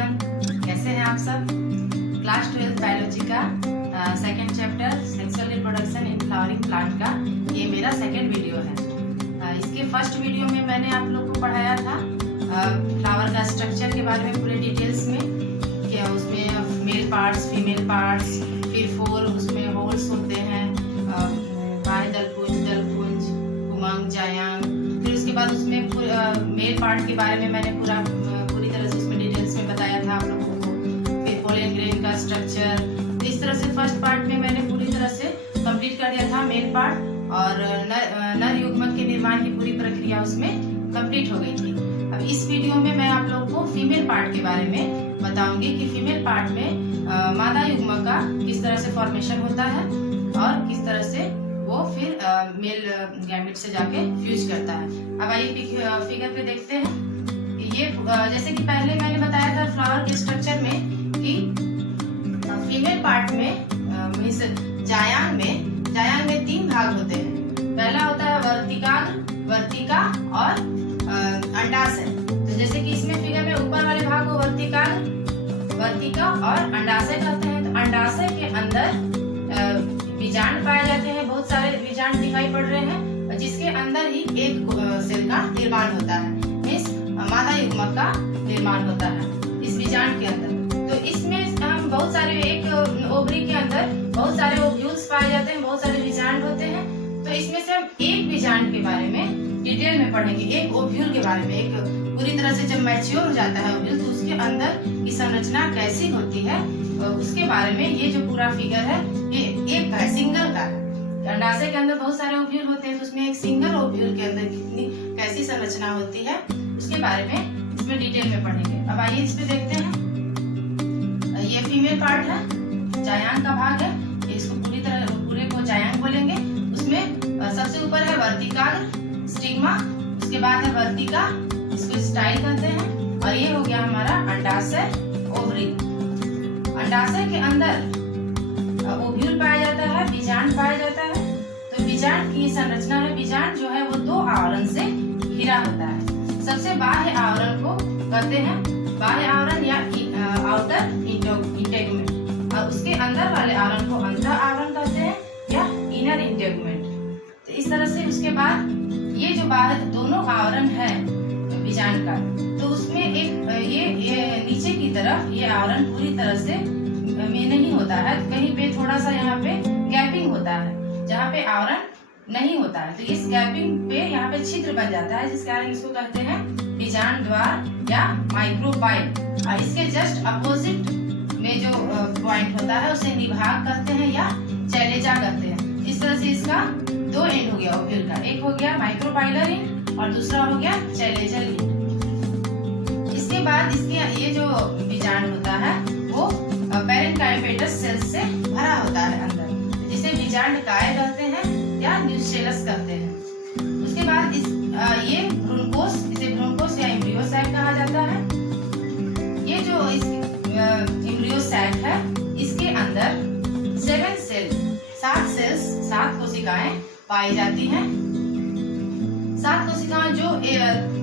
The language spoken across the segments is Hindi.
एवरीवन, कैसे हैं आप सब। क्लास 12 बायोलॉजी का second chapter sexual reproduction in flowering plant का ये मेरा सेकंड वीडियो है। इसके फर्स्ट वीडियो में मैंने आप लोग को पढ़ाया था फ्लावर का स्ट्रक्चर के बारे में पूरे डिटेल्स में, क्या उसमें मेल पार्ट्स, फीमेल पार्ट्स, फिर 4 उसमें होल्स होते हैं, बाह्य दलपुंज, उमंग, जायांग। फिर उसके बाद उसमें मेल पार्ट के बारे में मैंने पूरी तरह से उसमें डिटेल्स में बताया था आप लोगों को। फिर पोलन ग्रेन का स्ट्रक्चर, तो इस तरह से फर्स्ट पार्ट में मैंने पूरी तरह से कंप्लीट कर दिया था मेल पार्ट, और नर युग्मक के निर्माण की पूरी प्रक्रिया उसमें कंप्लीट हो गई थी। अब इस वीडियो में मैं आप लोग को फीमेल पार्ट के बारे में बताऊंगी कि फीमेल पार्ट में मादा युग्मक का किस तरह से फॉर्मेशन होता है और किस तरह से वो फिर मेल गैमेट से जाके फ्यूज करता है। अब आइए फिगर पे देखते हैं। ये जैसे कि पहले मैंने बताया था फ्लावर के स्ट्रक्चर में कि फीमेल पार्ट में मींस जायांग में 3 भाग होते हैं। पहला होता है वर्तिका और अंडाशय। तो जैसे कि इसमें फिगर में ऊपर वाले भाग को वर्तिका और अंडाशय कहते हैं। तो अंडाशय के अंदर बीजांड पाए जाते हैं, बहुत सारे बीजांड दिखाई पड़ रहे हैं, जिसके अंदर ही एक सेल का निर्माण होता है, मींस मादा युग्मक का निर्माण होता है इस बीजांड के अंदर। तो इसमें हम बहुत सारे, एक ओवरी के अंदर बहुत सारे ओव्यूल्स पाए जाते हैं, बहुत सारे बीजांड होते हैं। तो इसमें से हम एक बीजांड के बारे में डिटेल में पढ़ेंगे, एक ओव्यूल के बारे में। एक पूरी तरह से जब मैच्योर हो जाता है ओव्यूल, तो उसके अंदर की संरचना कैसी होती है उसके बारे में ये जो पूरा फिगर है ये एक है, सिंगल का है। अंडाशय के अंदर बहुत सारे ओव्यूल होते हैं, तो उसमें एक सिंगल ओव्यूल के अंदर कैसी संरचना होती है उसके बारे में इसमें डिटेल में पढ़ेंगे। अब आइए इस पे देखते हैं। ये फीमेल पार्ट है, जायांग का भाग है, इसको पूरे को जायांग बोलेंगे। उसमें सबसे ऊपर है वर्तिकाग्र स्टिग्मा, उसके बाद है वर्तिका, इसको स्टाइल कहते हैं, और ये हो गया हमारा अंडाशय ओवरी। अंडाशय के अंदर ओव्यूल पाया जाता है, बीजांड पाया जाता है। तो बीजांड की संरचना है, बीजांड जो है वो 2 आवरण से घिरा होता है। सबसे बाह्य आवरण को कहते हैं बाह्य आवरण या आउटर इंटेगुमेंट, और उसके अंदर वाले आवरण को अंतर आवरण कहते हैं या इनर इंटेगुमेंट। तो इस तरह से उसके बाद ये जो बाहर दोनों आवरण है बीजांड का, तो उसमें एक ये नीचे की तरफ ये आवरण पूरी तरह से में नहीं होता है, कहीं पे थोड़ा सा यहाँ पे गैपिंग होता है जहाँ पे आवरण नहीं होता है। तो इस गैपिंग पे यहाँ पे छिद्र बन जाता है, जिस कारण इसको कहते हैं बीजांड द्वार या माइक्रोपाइल। और इसके जस्ट अपोजिट में जो पॉइंट होता है उसे निभाग कहते हैं या चैलेजा कहते हैं। इस तरह से इसका 2 एंड हो गया ओव्यूल का, एक हो गया माइक्रोपाइलर एंड और दूसरा हो गया चैलेजल एंड। इसके बाद इसके ये जो बीजांड होता है वो पैरेन्काइमेटस सेल्स से भरा होता है अंदर, जिसे बीजांड काय कहते हैं या न्यूसेलस कहते हैं। उसके बाद ये भ्रूणकोश, इसे भ्रूणकोश या एम्ब्रियो सैक कहा जाता है। ये जो एम्ब्रियो सैक है इसके अंदर 7 कोशिकाएं पाई जाती हैं। 7 कोशिकाएं जो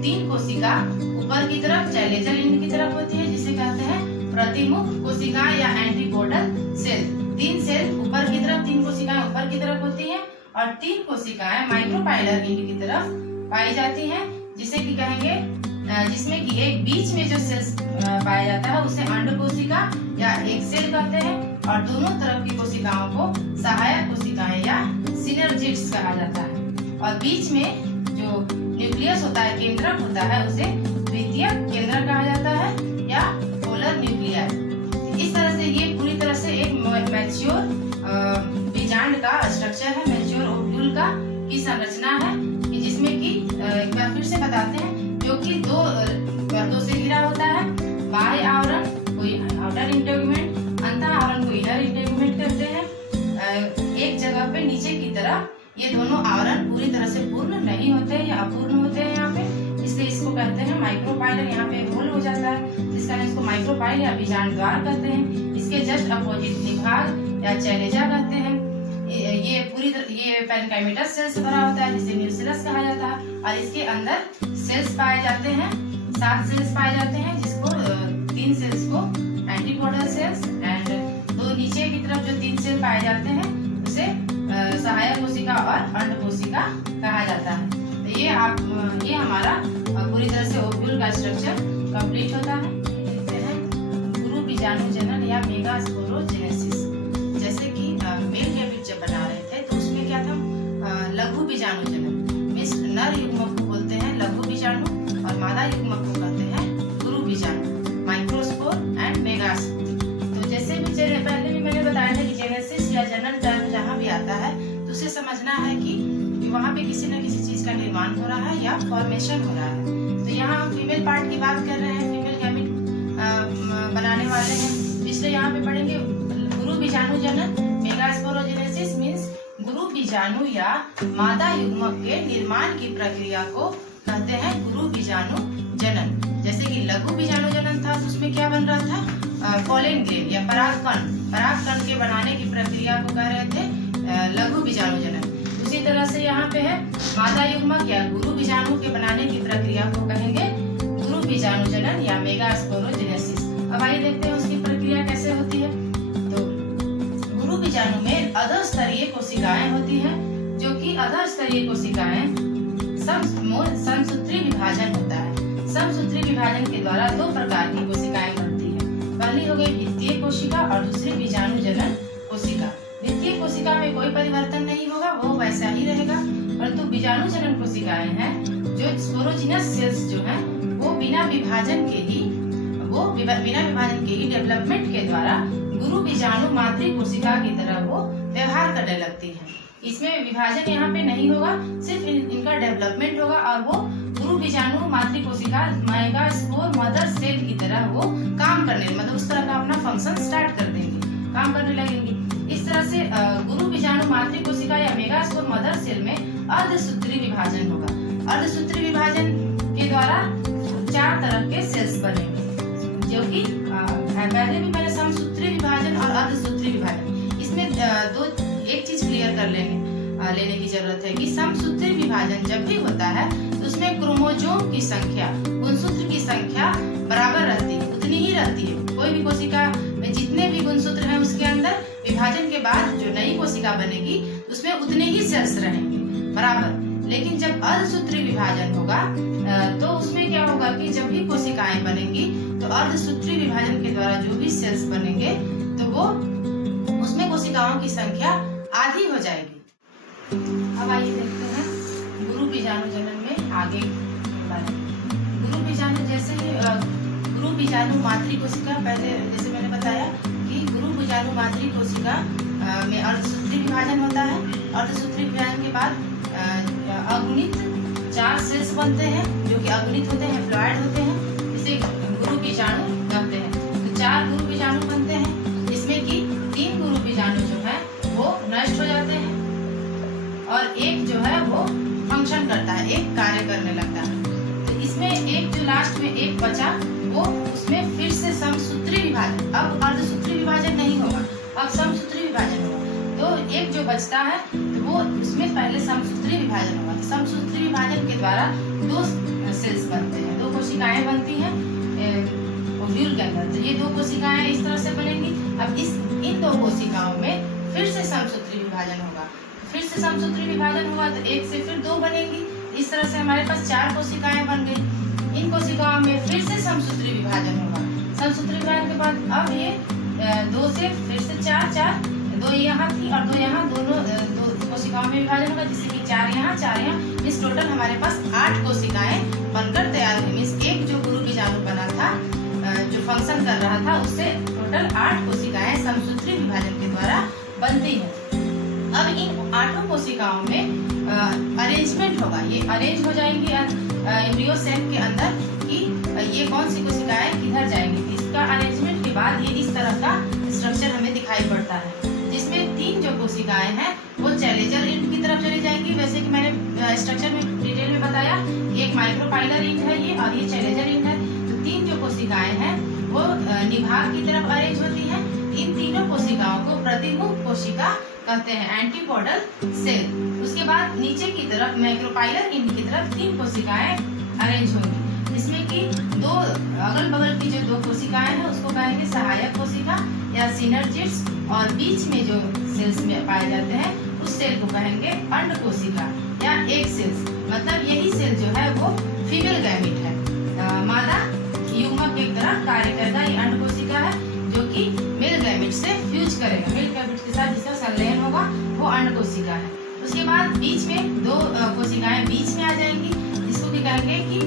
3 कोशिका ऊपर की तरफ चैलेजल एंड की तरफ होती है, जिसे कहते हैं प्रतिमुख कोशिकाएं या एंटीपोडल सेल। 3 सेल ऊपर की तरफ, 3 कोशिकाएं ऊपर की तरफ होती हैं और 3 कोशिकाएं माइक्रोपाइलर एंड की तरफ पाई जाती हैं, जिसे कि कहेंगे, जिसमें कि एक बीच में जो सेल्स पाया जाता है उसे अंड कोशिका या एक सेल कहते हैं, और दोनों तरफ की कोशिकाओं को सहायक कोशिकाएं या सिनर्जिड्स कहा जाता है। और बीच में जो न्यूक्लियस होता है, केंद्रक होता है, उसे द्वितीयक केंद्रक कहा जाता है या पोलर न्यूक्लियाई। इस तरह से ये पूरी तरह से एक मैच्योर बीजांड का स्ट्रक्चर है, मैच्योर ओव्यूल का की संरचना है, कि जिसमें कि एक बार फिर से बताते हैं, जो कि 2 परतों से घिरा होता है। बाह्य आवरण को आउटर इंटेगुमेंट, अंतर आवरण को इनर इंटेगुमेंट कहते हैं। एक जगह पे नीचे की तरफ ये दोनों आवरण पूरी तरह से पूर्ण नहीं होते हैं या अपूर्ण होते हैं यहाँ पे, इसलिए इसको कहते हैं माइक्रोपाइलर। यहाँ पे होल हो जाता है, जिस कारण इसको माइक्रोपाइल या बीजांड द्वार कहते हैं। इसके जस्ट अपोजिट निभाग या चैलेजा कहते हैं। ये पूरी ये पैरेन्काइमेटस सेल से भरा होता है, जिसे न्यूसेलस कहा जाता है, और इसके अंदर सेल्स पाए जाते हैं, 7 सेल्स पाए जाते हैं, जिसको तीन सेल्स को एंटीपोडल सेल्स एंड दो नीचे की तरफ जो तीन सेल पाए जाते हैं उसे सहायक कोशिका और अंड कोशिका कहा जाता है। तो ये हमारा पूरी तरह से ओव्यूल का स्ट्रक्चर कंप्लीट होता है। देखते हैं गुरु बीजाणु जनन या मेगास्पोरोजेनेसिस। जैसे कि मेल कैविट जब बना रहे थे तो उसमें क्या था, लघु बीजाणु जनन मीन्स नर युग्मक को बोलते हैं लघु बीजाणु और मादा युग्मक को कहते हैं गुरु बीजाणु, माइक्रोस्पोर एंड मेगास्पोर। तो जैसे भी पहले भी मैंने बताया था कि जेनेसिस या जनन टर्म जहाँ भी आता है तो उसे समझना है कि वहाँ पे किसी न किसी चीज का निर्माण हो रहा है या फॉर्मेशन हो रहा है। तो यहाँ हम फीमेल पार्ट की बात कर रहे हैं, फीमेल गैमेट बनाने वाले हैं, इसलिए यहाँ पे पढ़ेंगे गुरु बीजाणु जनन मेगास्पोरोजेनेसिस मीन्स गुरु बीजाणु या मादा युग्मक के निर्माण की प्रक्रिया को कहते हैं गुरु बीजाणु जनन। जैसे कि लघु बीजाणु जनन था तो उसमें क्या बन रहा था, पोलन ग्रेन या परागकण के बनाने की प्रक्रिया को कह रहे थे लघु बीजाणु जनन। उसी तरह से यहाँ पे है मादा युग्मक या गुरु बीजाणु के बनाने की प्रक्रिया को कहेंगे गुरु बीजाणु जनन या मेगास्पोरोजेनेसिस। अब आइए देखते हैं उसकी प्रक्रिया कैसे होती है। तो गुरु बीजाणु में अधस्तरीय कोशिकाएं होती हैं, जो कि अधस्तरीय कोशिकाएं समसूत्री विभाजन होता है। समसूत्री विभाजन के द्वारा दो प्रकार की कोशिकाएं बनती है। पहली हो गई भित्तीय कोशिका और दूसरी बीजाणु जनन कोशिका। भित्तीय कोशिका में कोई परिवर्तन नहीं होगा, वो वैसा ही रहेगा, परंतु बीजाणु जनन कोशिकाएं हैं जो स्पोरोजिनस सेल्स जो हैं वो बिना विभाजन के ही डेवलपमेंट के द्वारा गुरु बीजाणु मातृ कोशिका की तरह वो व्यवहार करने लगती है। इसमें विभाजन यहाँ पे नहीं होगा, सिर्फ इनका डेवलपमेंट होगा और वो गुरु बीजाणु मातृ कोशिका मेगास्पोर मदर सेल की तरह वो काम करने मतलब उस तरह का अपना फंक्शन स्टार्ट कर देंगे, काम करने लगेंगे। इस तरह से गुरु बीजाणु मातृ कोशिका या मेगास्पोर मदर सेल में अर्धसूत्री विभाजन होगा। अर्धसूत्री विभाजन के द्वारा चार तरह के सेल्स बनेंगे, जो कि पहले भी मैंने समसूत्री विभाजन और अर्धसूत्री विभाजन, इसमें एक चीज क्लियर कर लेने की जरूरत है कि समसूत्री विभाजन जब भी होता है तो उसमें क्रोमोसोम की संख्या गुणसूत्र की संख्या बराबर रहती है, उतनी ही रहती है। कोई भी कोशिका में जितने भी गुणसूत्र हैं उसके अंदर विभाजन के बाद जो नई कोशिका बनेगी उसमें उतने ही सेल्स रहेंगे बराबर। लेकिन जब अर्धसूत्री विभाजन होगा तो उसमें क्या होगा कि जब भी कोशिकाएं बनेंगी तो अर्धसूत्री विभाजन के द्वारा जो भी सेल्स बनेंगे तो वो उसमें कोशिकाओं की संख्या आधी हो जाएगी। अब आइए देखते हैं गुरु बीजाणु जनन में आगे बढ़े। गुरु बीजाणु जैसे ही गुरु बीजाणु मातृ कोशिका, पहले जैसे मैंने बताया कि गुरु बीजाणु मातृ कोशिका में अर्धसूत्री विभाजन होता है। अर्धसूत्री विभाजन के बाद अगुणित चार सेल्स बनते हैं जो कि अगुणित होते हैं, फ्लूइड होते हैं, इसे गुरु बीजाणु कहते हैं। तो चार गुरु बीजाणु बनते हैं, जिसमें कि तीन गुरु बीजाणु जो है वो नष्ट हो जाते हैं और एक जो है वो फंक्शन करता है, एक कार्य करने लगता है। तो इसमें एक जो लास्ट में एक बचा वो उसमें फिर से समसूत्री विभाजन, अब अर्धसूत्री विभाजन नहीं होगा, अब समसूत्री विभाजन होगा। तो एक जो बचता है तो वो उसमें पहले समसूत्री विभाजन होगा। समसूत्री विभाजन के द्वारा दो सेल्स बनते हैं, दो कोशिकाएं बनती हैं ओव्यूल के अंदर। तो ये दो कोशिकाएं इस तरह से बनेंगी। अब इन दो कोशिकाओं में फिर से समसूत्री विभाजन होगा, फिर से समसूत्री विभाजन हुआ तो एक से फिर दो बनेंगी। इस तरह से हमारे पास चार कोशिकाएं बन गई। इन कोशिकाओं में फिर से समसूत्री विभाजन होगा। समसूत्री विभाजन के बाद अब ये दो से फिर से चार, दो यहाँ थी और दो यहाँ, दोनों दो कोशिकाओं में विभाजन होगा, जिससे कि चार यहाँ। इस टोटल हमारे पास 8 कोशिकाएं बनकर तैयार हुई। मीन्स एक जो गुरु बीजाणु बना था जो फंक्शन कर रहा था उससे टोटल 8 कोशिकाएं समसूत्री विभाजन के द्वारा बनती है। अब इन 8 कोशिकाओं में अरेंजमेंट होगा, ये अरेंज हो जाएंगी एम्ब्रियो सेल के अंदर कि ये कौन सी कोशिकाएं किधर जाएंगी। इसका अरेंजमेंट के बाद ये इस तरह का स्ट्रक्चर हमें दिखाई पड़ता है, जिसमें 3 जो कोशिकाएं हैं वो चैलेंजर इंड की तरफ चली जाएंगी। वैसे कि मैंने स्ट्रक्चर में डिटेल में बताया, एक माइक्रोपाइलर इंड है ये और ये चैलेंजर इंड है। तो 3 जो कोशिकाएं हैं वो निभाग की तरफ अरेंज होती हैं। इन तीनों कोशिकाओं को प्रतिमुख कोशिका कहते हैं, एंटीपोडल सेल। उसके बाद नीचे की तरफ माइक्रोपाइलर इंड की तरफ 3 कोशिकाएं अरेंज होंगी, जिसमें कि 2 दो अगल बगल की जो दो कोशिकाएं हैं उसको कहेंगे सहायक कोशिका या सिनर्जिड्स, और बीच में जो सेल्स में पाए जाते हैं उस सेल को कहेंगे अंड कोशिका या एग सेल्स। मतलब यही सेल जो है वो फीमेल गैमेट है, मादा युग्मक की तरह कार्य करता ये अंड कोशिका है जो कि मेल गैमेट से फ्यूज करेगा, मेल गैमेट के साथ जिसका संलयन होगा वो अंड कोशिका है। उसके बाद बीच में दो कोशिकाएं बीच में आ जाएंगी जिसको भी कहेंगे कि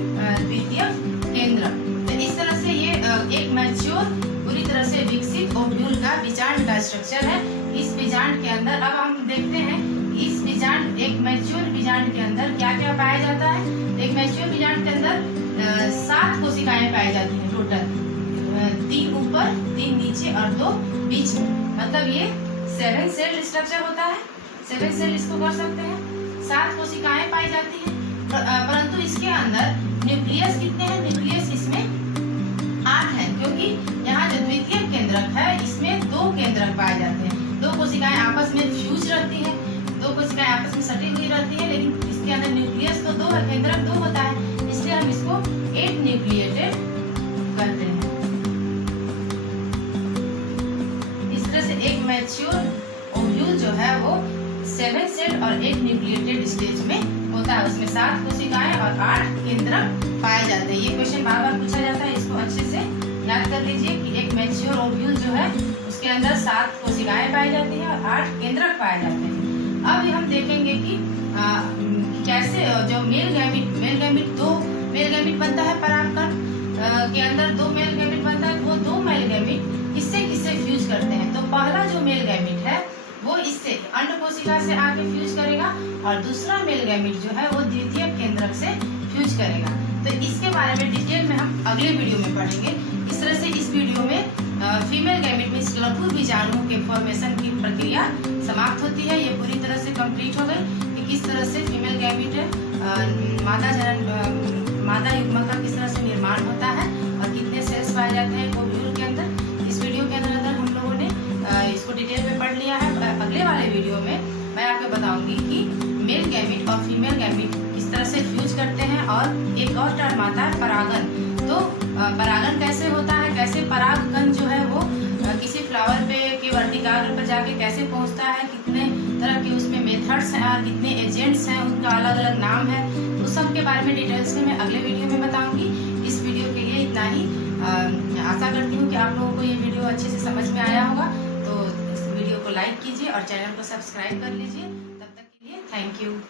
द्वितीय केंद्र। तो इस तरह से ये एक मैच्योर पूरी तरह से विकसित ओव्यूल का बीजांड का स्ट्रक्चर है। इस बीजांड के अंदर अब हम देखते हैं इस बीजांड एक मैच्योर बीजांड के अंदर क्या क्या पाया जाता है। एक मैच्योर बीजांड के अंदर 7 कोशिकाएं पाई जाती हैं टोटल, 3 ऊपर 3 नीचे और 2 बीच में। मतलब ये 7 सेल स्ट्रक्चर होता है, 7 सेल इसको कर सकते हैं। 7 कोशिकाएं पाई जाती हैं, परंतु इसके अंदर न्यूक्लियस कितने हैं? न्यूक्लियस इसमें 8 है, क्योंकि यहाँ जो द्वितीय केंद्रक है इसमें 2 केंद्रक पाए जाते हैं। 2 कोशिकाएं आपस में फ्यूज रहती हैं, 2 कोशिकाएं आपस में सटी हुई रहती है, लेकिन इसके अंदर न्यूक्लियस तो 2 है, केंद्रक 2 होता है, इसलिए हम इसको 8 न्यूक्लिएटेड कहते हैं। इस तरह से एक मैच्योर ओव्यूल जो है वो 7 सेल और 8 न्यूक्लिएटेड स्टेज में होता है। उसमें 7 कोशिकाएं और 8 केंद्रक पाए जाते हैं। ये क्वेश्चन बार बार पूछा जाता है, इसको अच्छे से याद कर लीजिए कि एक मैच्योर ओव्यूल जो है उसके अंदर 7 कोशिकाएं पाई जाती हैं और 8 केंद्रक पाए जाते हैं। अब हम देखेंगे कि कैसे जो मेल गैमेट 2 मेल गैमेट बनता है, परागकण के अंदर 2 मेल गैमेट बनता है। वो 2 मेल गैमेट किससे किससे फ्यूज करते हैं? तो पहला जो मेल गैमेट है वो इससे अंड कोशिका से आके फ्यूज करेगा और दूसरा मेल गैमेट जो है वो द्वितीय केंद्रक से फ्यूज करेगा। तो इसके बारे में डिटेल में हम अगले वीडियो में पढ़ेंगे। इस तरह से इस वीडियो में फीमेल गैमेट में स्क्लैप्यू बीजाणुओं के फॉर्मेशन की प्रक्रिया समाप्त होती है। ये पूरी तरह से कंप्लीट हो गई कि किस तरह से फीमेल गैमेट मादा युग्मक का किस तरह से निर्माण होता है और कितने सेल्स पाए जाते हैं ओव्यूल के अंदर। इस वीडियो के अंदर हम लोगों ने इसको डिटेल में पढ़ लिया है। अगले वाले वीडियो में मैं आपको बताऊंगी कि मेल गैमेट और फीमेल गैमेट किस तरह से फ्यूज करते हैं, और एक और टर्म आता है परागन। तो परागन कैसे होता है, कैसे परागकण जो है वो किसी फ्लावर पे के वर्टिकाग्र पर जाके कैसे पहुंचता है, कितने तरह के उसमें मेथड्स हैं और कितने एजेंट्स हैं, उनका अलग अलग नाम है, उस सब के बारे में डिटेल्स में मैं अगले वीडियो में बताऊंगी। इस वीडियो के लिए इतना ही। आशा करती हूँ कि आप लोगों को ये वीडियो अच्छे से समझ में आया होगा। तो इस वीडियो को लाइक कीजिए और चैनल को सब्सक्राइब कर लीजिए। तब तक के लिए थैंक यू।